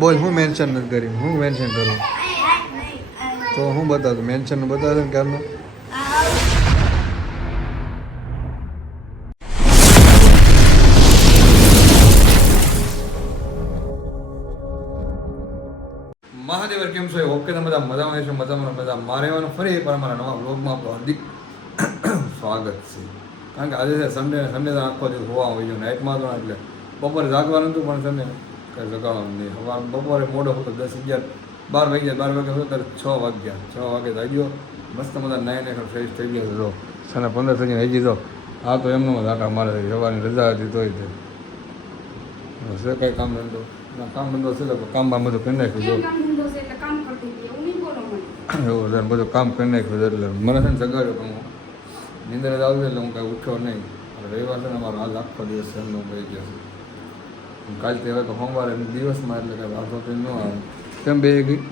બોલ હું મેન્શન નથી કરી, હું મેન્શન કરું તો હું બતાવું, મેન્શન બતાવે ને ક્યારનું. મહાદેવર કેમ છો? ઓકે તમે બધા મજામાં છો? મજા મારે એવાનું ફરી એકવાર અમારા નવા બ્લોગમાં આપણું હાર્દિક સ્વાગત છે. કારણ કે આજે છે સન્ડે આખો દિવસ હોવા હોય છે, નાઇટમાં તો એટલે બપોરે જાગવાનું હતું પણ સન્ડે કંઈ જગાડવાનું નહીં. સવાર બપોરે મોડો હતો 10, 11, 12 વાગ્યા હતો ત્યારે 6 વાગે જાગ્યો. મસ્ત મજા નાઈને ફ્રેશ થઈ ગયો હતો. 15 થઈ ગયા હજી તો આ તો એમનો ઝાકા મારે સવારની રજા હતી તોય તે છે કંઈ કામ ધંધો કામ ધંધો છે તો કામ બધું કરી નાખ્યું એવું છે બધું કામ કરી નાખ્યું છે. એટલે મને છે ને જગાડ્યો પણ હું નીંદર જ આવશે એટલે હું કાંઈ ઉઠ્યો નહીં. રવિવાર છે ને અમારો આજ આખો દિવસ એમનો કહી ગયો છે. કાલથી હવે તો સોમવારે દિવસમાં એટલે કાંઈ વાંધો તો ન આવે. કેમ બે ગઈ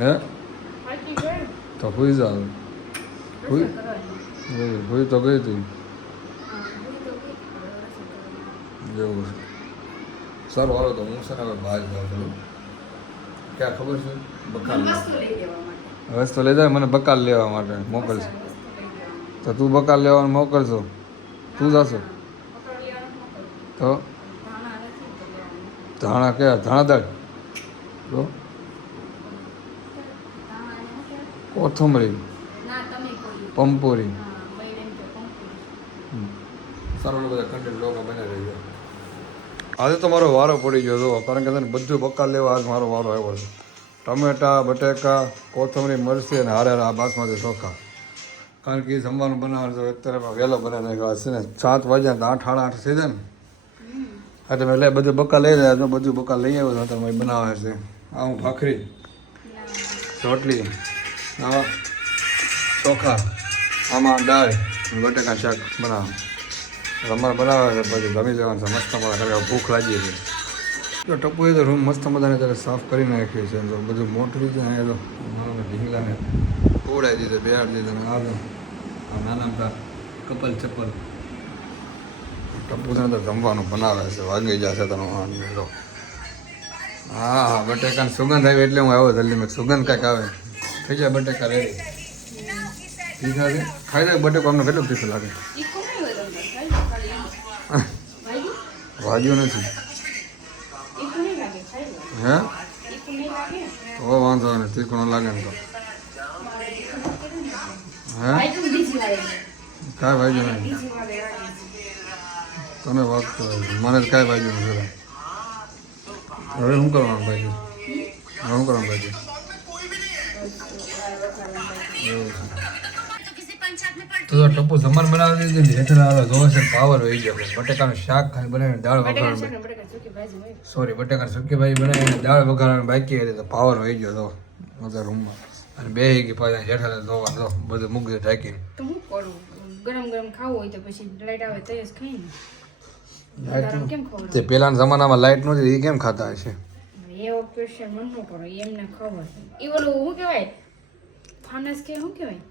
હે તો હુઈ જાવ, હુઈ તો ગઈ હતી એવું છે. સારું હાલો તો હું છે ને હવે બહાર જાઉં છું. ક્યાં ખબર છે? બકાલ વસ્તુ લઈ જાય મને બકાલ લેવા માટે મોકલશે. તો તું બકાલ લેવાનું મોકલશો? તું જશો તો ધાણા કયા? ધાણા દાળ તો કોથમરી પંપોરી સારું બધા કન્ટેન્ટ લોકો બને રહી ગયા. આજે તો મારો વારો પડી ગયો હતો કારણ કે બધું બકાલ લેવા આજ મારો વારો આવ્યો છે. ટમેટા, બટેકા, કોથમરી, મરચી અને હારે આ બાસમાંથી ચોખા. કારણ કે એ જમવાનું બનાવવાનું તો અત્યારે વહેલો બનાવી નાખ્યો છે ને 7 વાગ્યા તો 8, 8:30 થઈ જાય ને એટલે મેં બધું બકાલ લઈ જાય. બધું બકાલ લઈ આવ્યો તો તમે બનાવે છે. આ હું ભાખરી, રોટલી, આવા ચોખા, આમાં દાળ, બટેકા શાક બનાવે. અમારે બનાવે છે પછી જમી લેવાનું છે. મસ્ત મજા કરે ભૂખ લાગી છે. તો ટપુએ તો રૂમ મસ્ત મજાને ત્યારે સાફ કરી નાખ્યું છે. તો બધું મોટું રીતે અહીંયા તો ઢીંગલાને ઉડાવી દીધો, બેહાડી દીધો. આ નાના મોટા કપલ ચપ્પલ ટપુને તો જમવાનું બનાવે છે. વાગી જશે તો હા બટેકાની સુગંધ આવી એટલે હું આવ્યો જલ્દી. મેં સુગંધ કાંઈક આવે થઈ જાય બટેકા રેડી. તીખા છે ખાઈ જાય બટેકો. અમને કેટલું તીખું લાગે? વાગ્યું નથી હે તો વાંધો નહીં. તીખું ન લાગે ને તો હે કાંઈ વાગ્યું નહીં. તમે વાગતો મને કાંઈ વાગ્યું નથી. હવે શું કરવાનું ભાઈ? શું કરવાનું ભાઈ? એવું છે તો ટપ્પુ જમણ બનાવી દીધી. હેઠળ જોવે છે પાવર હોય ગયો. બટેકાનું શાક ખાલી બનાવીને દાળ વઘારવાનું, સોરી બટેકાની સૂકી ભાજી બનાવીને દાળ વઘારવાનું બાકી હતી તો પાવર હોય ગયો તો બધા રૂમમાં. અને બે ગઈ પાછા હેઠળ જોવા તો બધું મૂકી ઢાંકીને. ગરમ ગરમ ખાવું હોય તો પછી લાઈટ આવે તો જ ખાઈ ને. તે પહેલાના જમાનામાં લાઈટ નહોતી એ કેમ ખાતા હશે? એવો ક્વેશ્ચન મન ન કરો. એમને ખબર એ ઓલું શું કહેવાય ફાનસ કે શું કહેવાય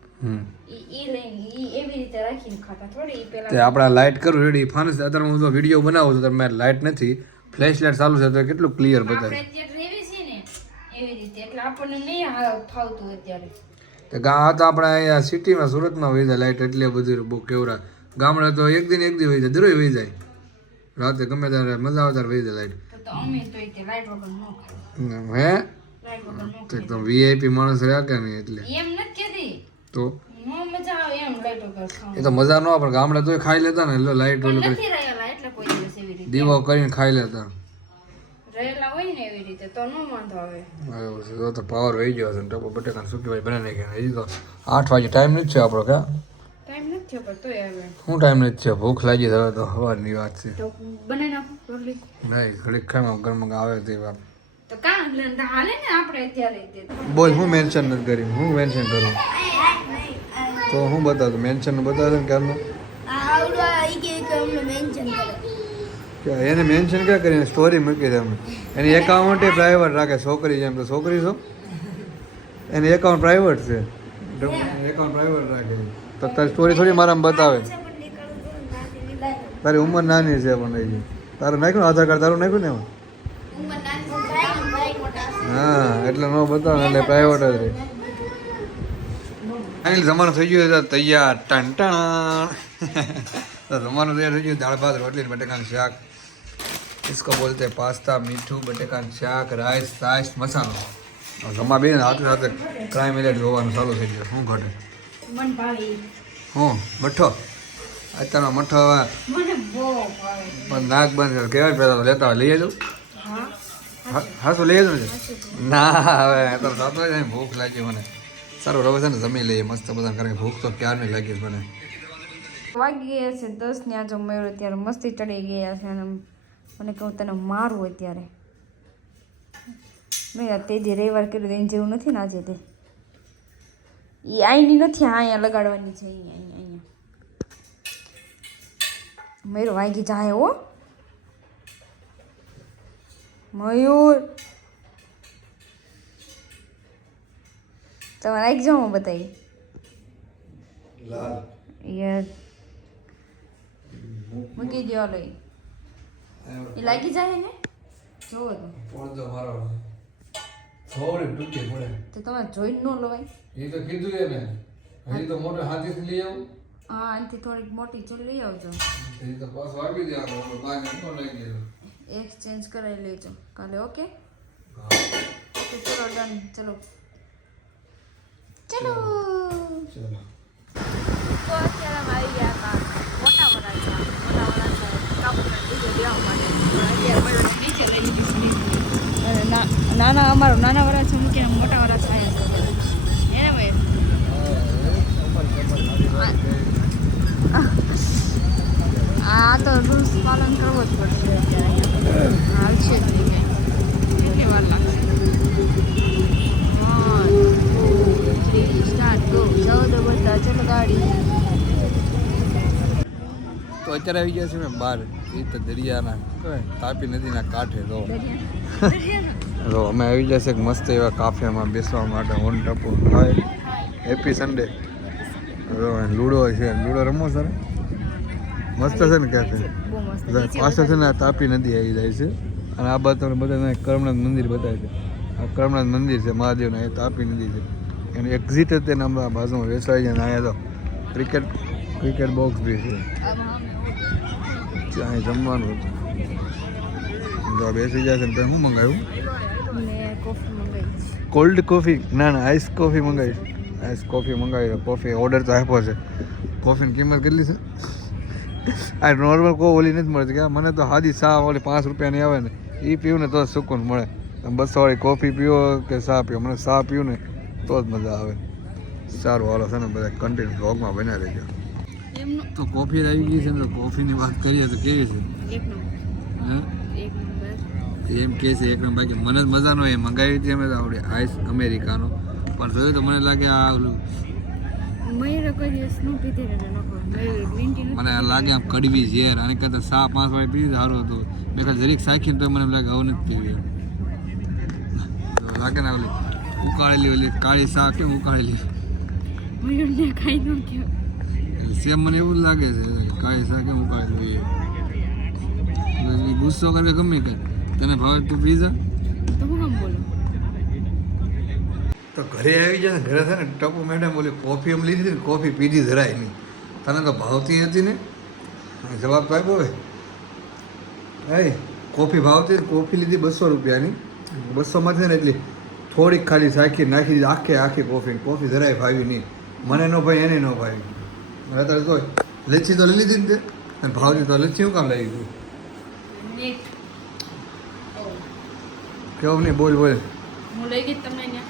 આપણા લાઇટ કરું રેડી ફાનસ. અત્યારે હું તો વિડીયો બનાવું છું તમે લાઇટ નથી, ફ્લેશ લાઇટ ચાલુ છે તો કેટલું ક્લિયર બતાવે. આ તો આપણે અહીંયા સિટીમાં સુરતમાં વહી જાય લાઇટ એટલે બધું બહુ કેવરા. ગામડે તો એક દી વહી જાય, દરોય વહી જાય. રાતે ગમે ત્યારે મજા આવે ત્યારે વહી જાય લાઇટ. હે એકદમ વીઆઈપી માણસ રહ્યા કે નહીં એટલે તો એ તો મજા ન આવે. પણ ગામડે તો ખાઈ લેતા ને એટલે લાઈટ દીવો કરીને ખાઈ લેતા. તો પાવર વહી ગયો છે. ટપો બટેકા સૂકી ભાઈ બનાવી નાખી. હજી તો 8 વાગે ટાઈમ નથી છે આપણો. ક્યાં શું ટાઈમ નથી છે? ભૂખ લાગી હવે તો સવારની વાત છે. નહીં ઘડીક ખાઈ ગરમ આવે તે વાત. બોલ હું મેન્શન નથી કરી, હું મેન્શન કરું તો હું બતાવું. મેન્શન બતાવે ને ક્યારનું એને મેન્શન ક્યાં કરીને સ્ટોરી મૂકી છે અમે. એની એકાઉન્ટ પ્રાઇવેટ રાખે. છોકરી જેમ તો છોકરી છો એની એકાઉન્ટ પ્રાઇવેટ છે. એકાઉન્ટ પ્રાઇવેટ રાખે તો તારી સ્ટોરી થોડી મારામાં બતાવે. તારી ઉંમર નાની છે પણ તારું નાખ્યું આધાર કાર્ડ તારું નાખ્યું ને એમાં હા એટલે ન બતાવે એટલે પ્રાઇવેટ જ રહે. ફાઇનલ જમવાનું થઈ ગયું છે તૈયાર. ટન ટણ તો જમવાનું તૈયાર થઈ ગયું. દાળ ભાત રોટલી બટેકાનું શાક, इसको बोलते हैं पास्ता, મીઠું બટેકાનું શાક, રાઈસ રાઈસ મસાલો. જમવા બે હાથે સાથે ક્રાઇમ એલર્ટ જોવાનું ચાલુ થઈ ગયું. શું ઘટે મન ભાવે હું મઠ્ઠો અત્યારનો મઠ્ઠો હવે મને બહુ ભાવે. પણ નાક બંધ કહેવાય પહેલાં તો લેતા હોય લઈ જજો. હા હા શું લઈ જજો છે ના હવે તો સાતો જાય ભૂખ લાગી મને. સારું રવે છે ને જમી લઈએ મસ્ત બધા કારણ કે ભૂખ તો ક્યારની લાગી છે મને. વાગી ગયા છે 10 ને આ જો મેળો ત્યારે મસ્તી ચડી ગયા છે અને મને કહું તને મારું અત્યારે મેં તે જે રવિવાર કર્યું એને જેવું નથી ને આજે તે એ આઈની નથી આ અહીંયા લગાડવાની છે અહીંયા મેરો વાગી જાય હો મયુર તમારે આવી જાઓ બતાવી લાલ યાર મૂકી દો લઈ એ લાગી જાય ને જોવો તો ફોન તો મારો થોડી તૂટી પડે તો તમારે જોઈને ન લવાય એ તો કીધું એને હજી તો મોટો હાથીથી લઈ આવું. હા આનાથી થોડીક મોટી ચૂલ લઈ આવજો એ તો પાછું આપી દે આપણે બાને ન લાગી ગયો. એક્સચેન્જ કરાવી લેજો કાલે ઓકે હા ઓકે ચલો ડન ચલો ચલો ચલો તો અત્યારે અમે આવી ગયા હતા મોટા વરાછા કાપડ બીજો લેવા માટે અત્યારે મેળો નીચે લઈ લીધી અને નાના અમારો નાના વરાછા મૂકીને મોટા વરાછા આવ્યા છે એને ભાઈ આ તો રૂલ્સ પાલન કરવો જ પડશે અત્યારે અહીંયા હાલશે જ નહીં કેટલી વાર લાગશે સ્ટાર્ટ ગો ચૌદ બધા ચલો ગાડી તો અત્યારે આવી ગયા છે મેં બહાર એ તો દરિયાના કહેવાય તાપી નદીના કાંઠે તો અમે આવી ગયા છે મસ્ત એવા કાફેમાં બેસવા માટે ઓન Tapu hi happy Sunday. Ludo છે લૂડો રમો સર મસ્ત છે ને ક્યાં બહુ મસ્ત પાછળ છે ને આ તાપી નદી આવી જાય છે અને આ બાદ તમને બધા કર્મનાથ મંદિર બતાવે છે. આ કર્મનાથ મંદિર છે મહાદેવના એ તાપી નદી છે એનું એક્ઝિટ જ તેને હમણાં બાજુમાં વેચાઈ જાય ને અહીંયા તો ક્રિકેટ બોક્સ બી છે ત્યાં જમવાનું હતું તો બેસી જાય છે ને તમે શું મંગાવ્યું મેં કોફી મંગાવી કોલ્ડ કોફી ના ના આઈસ કોફી મંગાવી આઈસ કોફી મંગાવી કોફી ઓર્ડર તો આપ્યો છે. કોફીની કિંમત કેટલી છે આ નોર્મલ કોઈ ઓલી નથી મળતી કે મને તો હાદી ચા ઓલી 5 રૂપિયાની આવે ને એ પીવું ને તો જ સુકૂન મળે. 200 વાળી કોફી પીવો કે ચા પીવો મને ચા પીવું ને તો જ મજા આવે. સારું હાલો છે ને બધા કન્ટિન્યુ બ્લોગમાં બન્યા રહેજો. એમનો તો કોફી આવી ગઈ છે ને તો કોફીની વાત કરીએ તો કેવી છે એક નંબર હે એક નંબર એમ કે છે એક નંબર બાકી મને જ મજા ન હોય મંગાવી હતી અમે તો આવડે આઈસ અમેરિકાનો પણ જોયું તો મને લાગે આ ઓલું મયુર કોઈ દિવસ ન પીધી ને નકો મયુર ગ્રીન ટી મને લાગે આમ કડવી ઝેર આને કરતાં 5 વાળી પીધી સારું હતું મેં ખાલી જરીક સાખીને તો મને એમ લાગે હવે નથી પીવી તો લાગે ને ઓલી ઉકાળેલી ઓલી કાળી શા કેમ ઉકાળેલી મયુરને ખાઈ ન ગયો સેમ મને એવું જ લાગે છે કાળી શા કેમ ઉકાળેલી ગુસ્સો કરે ગમે કે તને ભાવે તું પીઝા તો હું કામ બોલો તો ઘરે આવી જાય ને ઘરે છે ને ટપુ મેડમ બોલી કોફી એમ લીધી હતી ને કોફી પીધી જરાય નહીં તને તો ભાવતી હતી ને જવાબ તો આપ્યો હવે કોફી ભાવતી કોફી લીધી 200 રૂપિયાની 200માં છે ને એટલી થોડીક ખાલી સાખી નાખી દીધી આખી કોફી જરાય ભાવી નહીં મને ન ભાઈ એને ન ભાવી અત્યારે તો લચ્છી તો લઈ લીધી ને તે અને ભાવતી તો લચ્છી શું કામ લઈ ગયું નેટ કેવું નહીં બોલ હું લઈ ગઈ તમને ત્યાં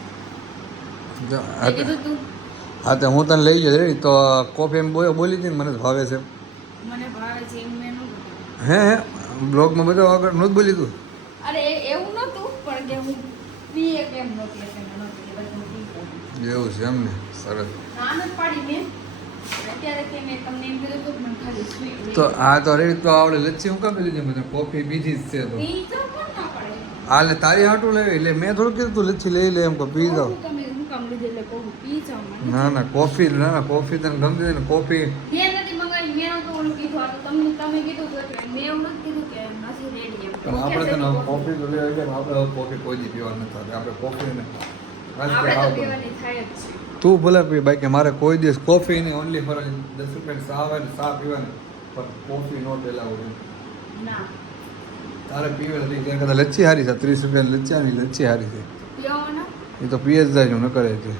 લઈ કીધું તું હા તો હું તને લઈ ગયો તો કોફી એમ બોલી હતી ને મને ભાવે છે મને ભાવે છે એમ મેં ન કીધું હે બ્લોગમાં બધા આગળ નહોતું બોલી તું અરે એવું નતું પણ કે હું પીએ કેમ નહોતી એટલે મેં નહોતી કે બસ હું પી એવું છે એમ ને સરસ ના જ પાડી મેં અત્યારે કે મેં તમને એમ કીધું હતું કે મને ખાલી સ્વીટ તો આ તો રે તો આવડે લચ્છી હું કામ લીધી મને કોફી બીજી જ છે તો પી તો પણ ના પડે હાલે તારી હાટું લેવી એટલે મેં થોડું કીધું તું લચ્છી લઈ લે એમ કહું પી જાઓ હું કામ લીધે એટલે કહું પી જાઉં મને ના કોફી તને ગમતી હતી ને કોફી મેં નથી મંગાવી મેં તો ઓલું કીધું આ તો તમે કીધું કે મેં એવું નથી કીધું કે નથી રેડી એમ પણ આપણે છે ને કોફી તો લેવા ગયા આપણે હવે કોફી કોઈ દી પીવા નથી થતી આપણે કોફીને આપણે તો પીવાની થાય જ છે. તું ભલે પી બાકી મારે કોઈ દિવસ કોફી ને ઓનલી ફોર 10 રૂપિયાની ચા આવે ને ચા પીવાની પણ કોફી નો પેલાવું ના તારે પીવે નથી ત્યાં કરતાં લચ્છી સારી છે 30 રૂપિયાની લચ્છી લચ્છી સારી છે પીવાનો એ તો પીએ જ જાય ન કરે છે